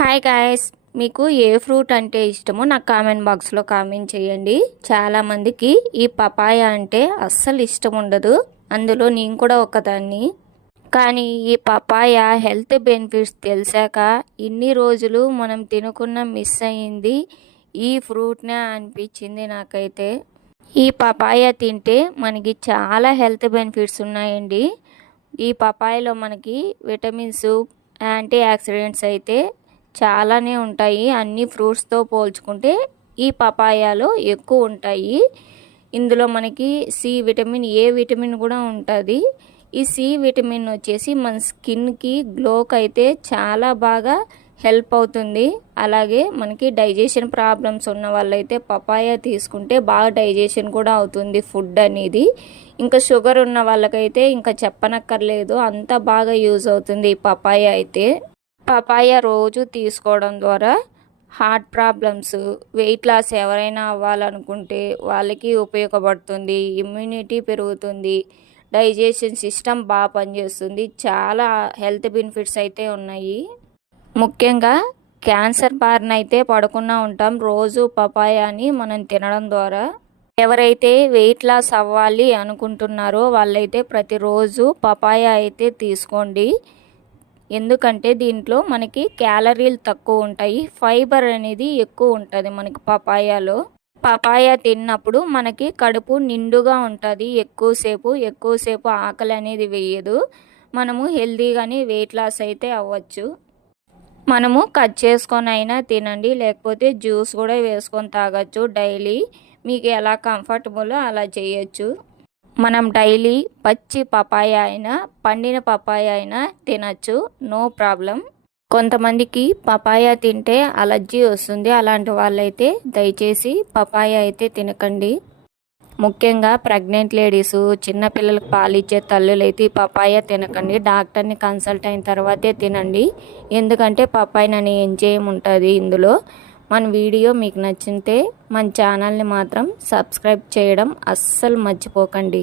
Hi guys, మీకు ఏ fruit అంటే ఇష్టమో నాకు కామెంట్ బాక్స్లో కామెంట్ చేయండి. చాలామందికి ఈ పపాయ అంటే అస్సలు ఇష్టం ఉండదు, అందులో నేను కూడా ఒకదాన్ని. కానీ ఈ పపాయ హెల్త్ బెనిఫిట్స్ తెలిసాక ఇన్ని రోజులు మనం తినకున్న మిస్ అయింది ఈ ఫ్రూట్నే అనిపించింది నాకైతే. ఈ పపాయ తింటే మనకి చాలా హెల్త్ బెనిఫిట్స్ ఉన్నాయండి. ఈ పపాయలో మనకి విటమిన్స్, యాంటీ ఆక్సిడెంట్స్ అయితే చాలానే ఉంటాయి. అన్ని ఫ్రూట్స్తో పోల్చుకుంటే ఈ పపాయాలో ఎక్కువ ఉంటాయి. ఇందులో మనకి సి విటమిన్, ఏ విటమిన్ కూడా ఉంటుంది. ఈ సి విటమిన్ వచ్చేసి మన స్కిన్కి గ్లోకి అయితే చాలా బాగా హెల్ప్ అవుతుంది. అలాగే మనకి డైజెషన్ ప్రాబ్లమ్స్ ఉన్న వాళ్ళైతే పపాయ తీసుకుంటే బాగా డైజెషన్ కూడా అవుతుంది ఫుడ్ అనేది. ఇంకా షుగర్ ఉన్న వాళ్ళకైతే ఇంకా చెప్పనక్కర్లేదు, అంత బాగా యూజ్ అవుతుంది ఈ పపాయ అయితే. పపాయ రోజు తీసుకోవడం ద్వారా హార్ట్ ప్రాబ్లమ్స్, వెయిట్ లాస్ ఎవరైనా అవ్వాలనుకుంటే వాళ్ళకి ఉపయోగపడుతుంది. ఇమ్యూనిటీ పెరుగుతుంది, డైజెషన్ సిస్టమ్ బాగా పనిచేస్తుంది. చాలా హెల్త్ బెనిఫిట్స్ అయితే ఉన్నాయి. ముఖ్యంగా క్యాన్సర్ బారిన అయితే పడకుండా ఉంటాం రోజు పపాయాని మనం తినడం ద్వారా. ఎవరైతే వెయిట్ లాస్ అవ్వాలి అనుకుంటున్నారో వాళ్ళైతే ప్రతిరోజు పపాయ అయితే తీసుకోండి. ఎందుకంటే దీంట్లో మనకి క్యాలరీలు తక్కువ ఉంటాయి, ఫైబర్ అనేది ఎక్కువ ఉంటుంది మనకి పపాయాలో. పపాయ తిన్నప్పుడు మనకి కడుపు నిండుగా ఉంటుంది, ఎక్కువసేపు ఆకలి అనేది వేయదు. మనము హెల్తీగానే వెయిట్ లాస్ అయితే అవ్వచ్చు. మనము కట్ చేసుకొని అయినా తినండి, లేకపోతే జ్యూస్ కూడా వేసుకొని తాగొచ్చు డైలీ. మీకు ఎలా కంఫర్టబుల్లో అలా చేయొచ్చు. మనం డైలీ పచ్చి పపాయ అయినా పండిన పపాయ అయినా తినచ్చు, నో ప్రాబ్లం. కొంతమందికి పపాయ తింటే అలర్జీ వస్తుంది, అలాంటి వాళ్ళైతే దయచేసి పపాయ అయితే తినకండి. ముఖ్యంగా ప్రెగ్నెంట్ లేడీస్, చిన్నపిల్లలకు పాలిచ్చే తల్లులు అయితే ఈ పపాయ తినకండి. డాక్టర్ని కన్సల్ట్ అయిన తర్వాతే తినండి. ఎందుకంటే పపాయ అనే ఎంజైమ్ ఉంటుంది ఇందులో. మన వీడియో మీకు నచ్చితే మన ఛానల్ని మాత్రం సబ్స్క్రైబ్ చేయడం అస్సలు మర్చిపోకండి.